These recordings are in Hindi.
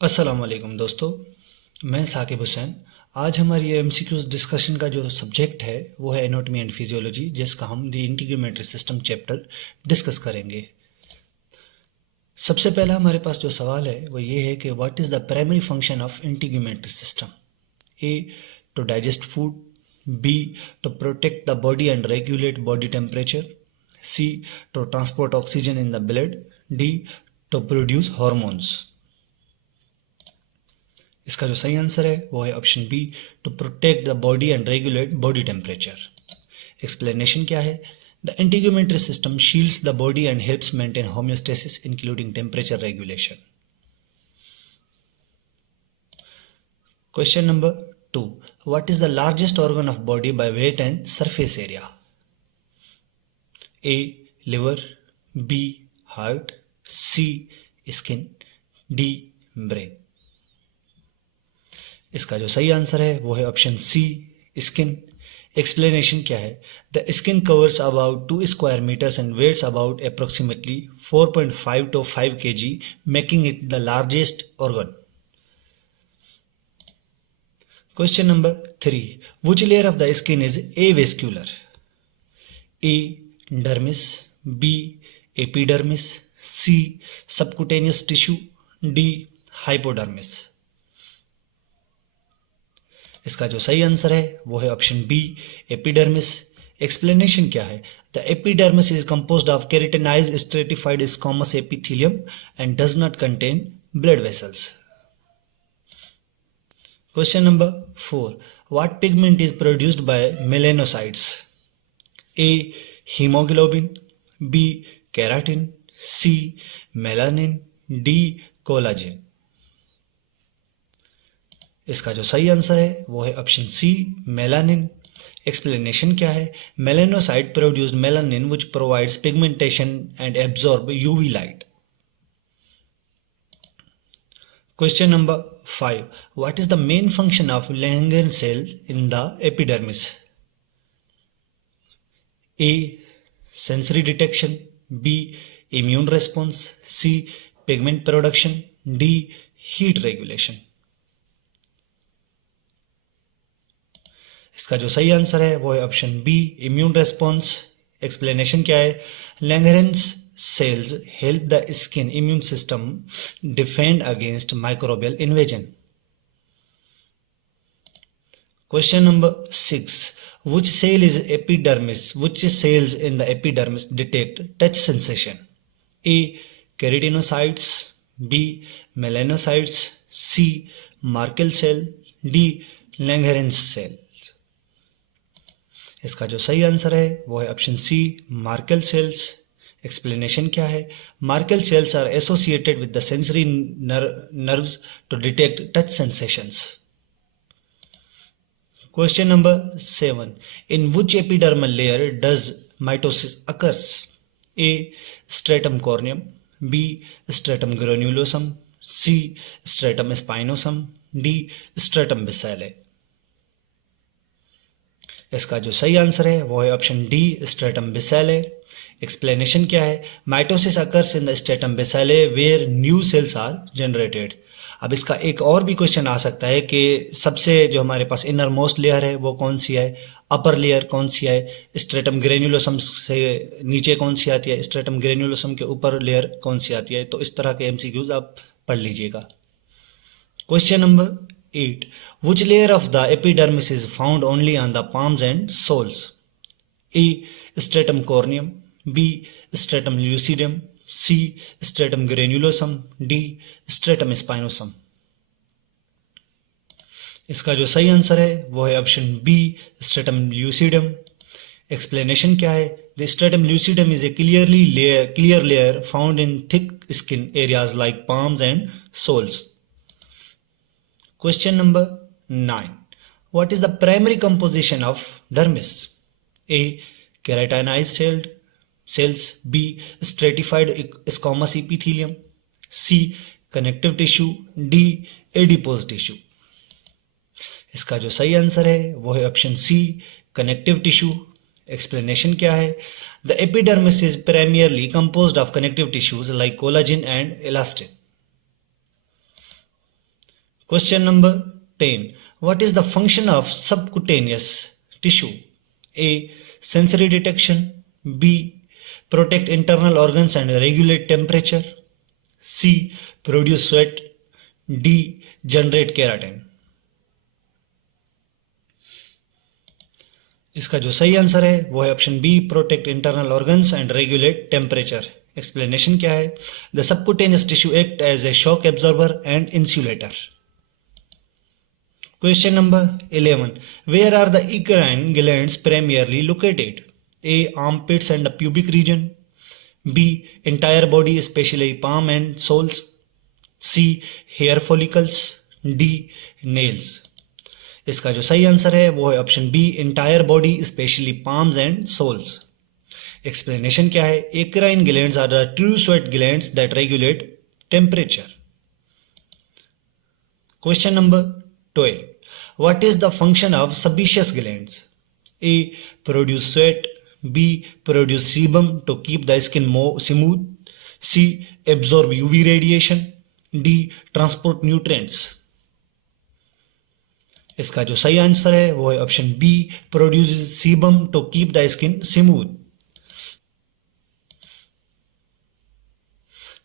अस्सलाम वालेकुम दोस्तों। मैं साकिब हुसैन। आज हमारी एमसीक्यूज डिस्कशन का जो सब्जेक्ट है वो है एनाटॉमी एंड फिजियोलॉजी, जिसका हम the integumentary system chapter discuss करेंगे। सबसे पहला हमारे पास जो सवाल है वो ये है कि what is the primary function of integumentary system. A, to digest food. B, to protect the body and regulate body temperature. C, to transport oxygen in the blood. D, to produce hormones. इसका जो सही आंसर है वो है option B, to protect the body and regulate body temperature. Explanation क्या है? The integumentary system shields the body and helps maintain homeostasis including temperature regulation. Question number 2, what is the largest organ of body by weight and surface area? A, liver. B, heart. C, skin. D, brain. इसका जो सही आंसर है वो है ऑप्शन सी, स्किन। एक्सप्लेनेशन क्या है? The skin covers about 2 square metres and weighs about approximately 4.5 to 5 kg, making it the largest organ. Question number 3, which layer of the skin is avascular? A, dermis. B, epidermis. C, subcutaneous tissue. D, hypodermis. इसका जो सही आंसर है वो है ऑप्शन बी, एपिडर्मिस। एक्सप्लेनेशन क्या है? The epidermis is composed of keratinised stratified squamous epithelium and does not contain blood vessels. Question number 4, what pigment is produced by melanocytes? A, haemoglobin. B, keratin. C, melanin. D, collagen. इसका जो सही आंसर है वो है ऑप्शन सी, मेलानिन। एक्सप्लेनेशन क्या है? Melanocyte produce melanin which provides pigmentation and absorb UV light. Question number 5, what is the main function of Langerhans cell in the epidermis? A, sensory detection. B, immune response. C, pigment production. D, heat regulation. इसका जो सही आंसर है वो है option B, immune response. Explanation क्या है? Langerhans cells help the skin immune system defend against microbial invasion. Question number 6, which cell is epidermis? Which cells in the epidermis detect touch sensation? A, keratinocytes. B, melanocytes. C, Merkel cell. D, Langerhans cell. इसका जो सही आंसर है वो है option C, Merkel cells. Explanation क्या है? Merkel cells are associated with the sensory nerves to detect touch sensations. Question number 7, in which epidermal layer does mitosis occurs? A, stratum corneum. B, stratum granulosum. C, stratum spinosum. D, stratum basale. इसका जो सही आंसर है वो है option D, stratum basale. Explanation क्या है? Mitosis occurs in the stratum basale where new cells are generated. अब इसका एक और भी क्वेश्चन आ सकता है कि सबसे जो हमारे पास इनर मोस्ट लेयर है वो कौन सी है, अपर लेयर कौन सी है, स्ट्रेटम ग्रेन्युलोसम से नीचे कौन सी आती है, स्ट्रेटम ग्रेन्युलोसम के ऊपर लेयर कौन सी आती है। तो इस तरह के एमसीक्यूज आप पढ़ लीजिएगा। Question number 8, which layer of the epidermis is found only on the palms and soles? A, stratum corneum. B, stratum lucidum. C, stratum granulosum. D, stratum spinosum. इसका जो सही आंसर है वो है option B, stratum lucidum. Explanation क्या है? The stratum lucidum is a clear layer found in thick skin areas like palms and soles. Question number 9, what is the primary composition of dermis? A, keratinized cells. B, stratified squamous epithelium. C, connective tissue. D, adipose tissue. इसका जो सही आंसर है वो है option C, connective tissue. Explanation क्या है? The epidermis is primarily composed of connective tissues like collagen and elastin. Question number 10. What is the function of subcutaneous tissue? A. Sensory detection. B. Protect internal organs and regulate temperature. C. Produce sweat. D. Generate keratin. इसका जो सही आंसर है वो है option B, protect internal organs and regulate temperature. Explanation क्या है? The subcutaneous tissue act as a shock absorber and insulator. Question number 11. Where are the eccrine glands primarily located? A. Armpits and the pubic region. B. Entire body, especially palm and soles. C. Hair follicles. D. Nails. इसका जो सही आंसर है वो है option B, entire body especially palms and soles. Explanation क्या है? Eccrine glands are the true sweat glands that regulate temperature. Question number 12. What is the function of sebaceous glands? A. Produce sweat. B. Produce sebum to keep the skin more smooth. C. Absorb UV radiation. D. Transport nutrients. इसका जो सही आंसर है वो है option B, produce sebum to keep the skin smooth.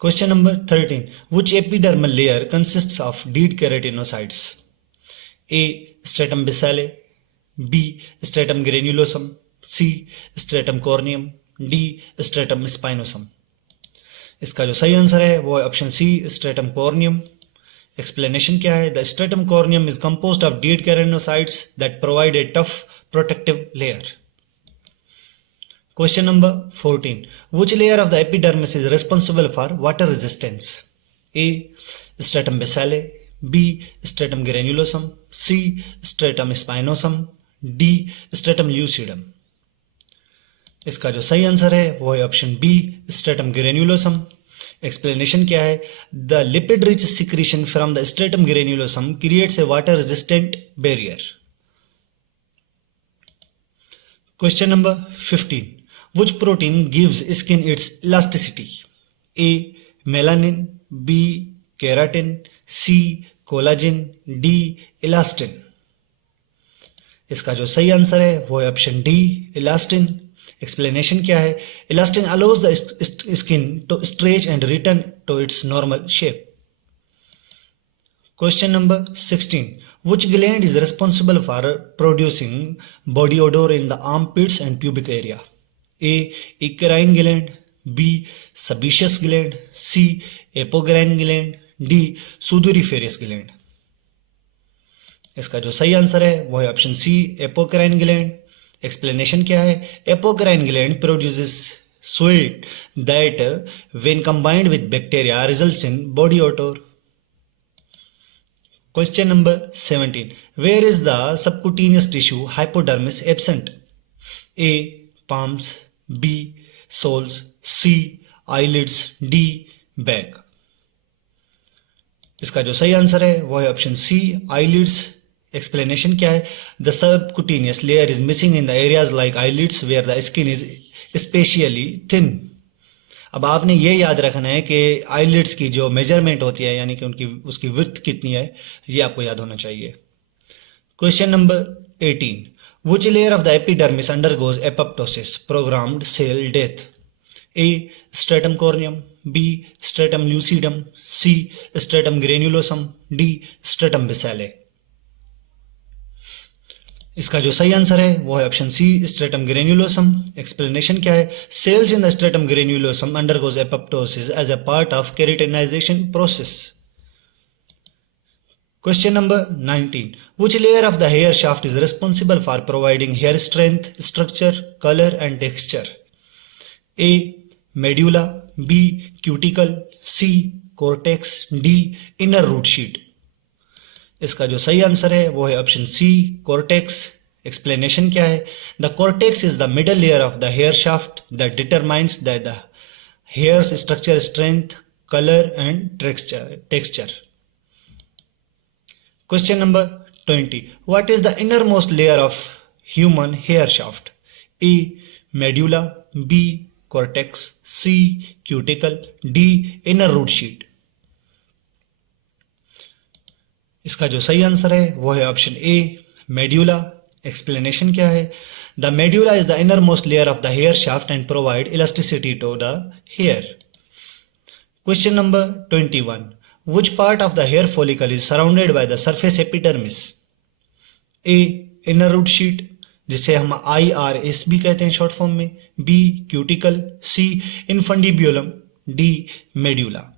Question number 13. Which epidermal layer consists of dead keratinocytes? A. Stratum basale. B. Stratum granulosum. C. Stratum corneum. D. Stratum spinosum. इसका जो सही आंसर है वो है option C, stratum corneum. Explanation क्या है? The stratum corneum is composed of dead keratinocytes that provide a tough protective layer. Question number 14. Which layer of the epidermis is responsible for water resistance? A. Stratum basale. B. Stratum granulosum. C. Stratum spinosum. D. Stratum lucidum. इसका जो सही आंसर है वो है option B, stratum granulosum. Explanation क्या है? The lipid rich secretion from the stratum granulosum creates a water resistant barrier. Question number 15. Which protein gives skin its elasticity? A. Melanin. B. Keratin. C. Collagen. D. Elastin. इसका जो सही आंसर है वो है ऑप्शन डी, इलास्टिन. एक्सप्लेनेशन क्या है? Elastin allows the skin to stretch and return to its normal shape. Question number 16. Which gland is responsible for producing body odor in the armpits and pubic area? A. Eccrine gland. B. Sebaceous gland. C. Apocrine gland. D. Sudoriferous gland. इसका जो सही आंसर है वो है option C, apocrine gland. Explanation क्या है? Apocrine gland produces sweat that when combined with bacteria results in body odour. Question number 17. Where is the subcutaneous tissue hypodermis absent? A. Palms. B. Soles. C. Eyelids. D. Back. इसका जो सही आंसर है वो है ऑप्शन सी, आईलिड्स. एक्सप्लेनेशन क्या है? The subcutaneous layer is missing in the areas like eyelids where the skin is specially thin. अब आपने ये याद रखना है कि आईलिड्स की जो मेजरमेंट होती है यानी कि उसकी विड्थ कितनी है, ये आपको याद होना चाहिए. Question number 18. Which layer of the epidermis undergoes apoptosis, programmed cell death? A. Stratum corneum. B. Stratum lucidum. C. Stratum granulosum. D. Stratum basale. इसका जो सही आंसर है वो है option C, stratum granulosum. Explanation क्या है? Cells in the stratum granulosum undergoes apoptosis as a part of keratinization process. Question number 19. Which layer of the hair shaft is responsible for providing hair strength, structure, color and texture? A. Medulla. B. Cuticle. C. Cortex. D. Inner root sheet. इसका जो सही आंसर है वो है ऑप्शन सी, कॉर्टेक्स. एक्सप्लेनेशन क्या है? The cortex is the middle layer of the hair shaft that determines the hair's structure, strength, colour and texture. Question number 20. What is the innermost layer of human hair shaft? A. Medulla. B. Cortex. C. Cuticle. D. Inner root sheet. इसका जो सही आंसर है वो है ऑप्शन ए, मेड्यूला। एक्सप्लेनेशन क्या है? The medulla is the innermost layer of the hair shaft and provide elasticity to the hair. Question number 21, which part of the hair follicle is surrounded by the surface epidermis? A, inner root sheath जिसे हम IRS भी कहते हैं शॉर्ट फॉर्म में, B, cuticle, C, infundibulum, D, medulla.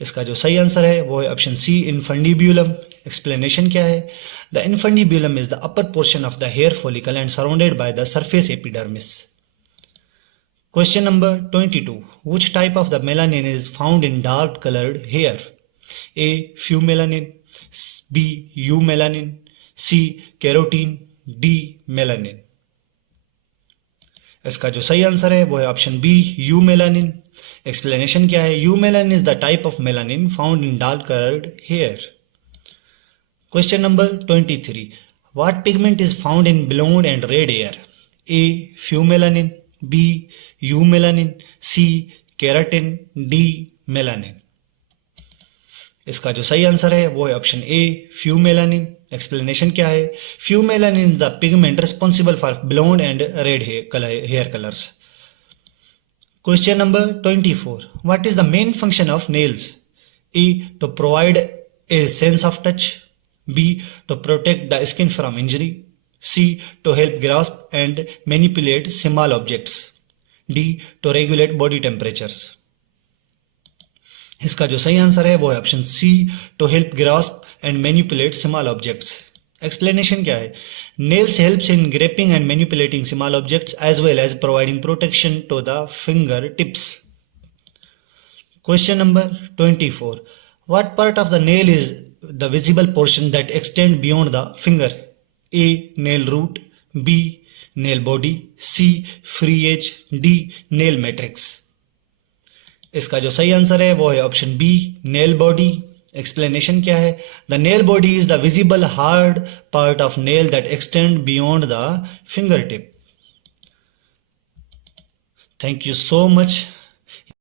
इसका जो सही आंसर है वो है ऑप्शन सी, इनफंडिब्यूलम। एक्सप्लेनेशन क्या है? The infundibulum is the upper portion of the hair follicle and surrounded by the surface epidermis. Question number 22, which type of the melanin is found in dark colored hair? A, few melanin, B, eumelanin, C, keratin, D, melanin। इसका जो सही आंसर है वो है ऑप्शन बी, यूमेलानिन। एक्सप्लेनेशन क्या है? Eumelanin is the type of melanin found in dark coloured hair. Question number 23, what pigment is found in blonde and red hair? A, pheomelanin, B, eumelanin, C, keratin, D, melanin. इसका जो सही आंसर है वो है ऑप्शन ए, फ्यूमेलानिन। एक्सप्लेनेशन क्या है? Pheomelanin is the pigment responsible for blonde and red hair colours. Question number 24, what is the main function of nails? A, to provide a sense of touch, B, to protect the skin from injury, C, to help grasp and manipulate small objects, D, to regulate body temperatures. इसका जो सही आंसर है वो है option C, to help grasp and manipulate small objects. Explanation क्या है? Nails helps in gripping and manipulating small objects as well as providing protection to the finger tips. Question number 24, what part of the nail is the visible portion that extend beyond the finger? A, nail root, B, nail body, C, free edge, D, nail matrix. इसका जो सही आंसर है वो है option B, nail body. Explanation क्या है? The nail body is the visible hard part of nail that extend beyond the finger tip. Thank you so much.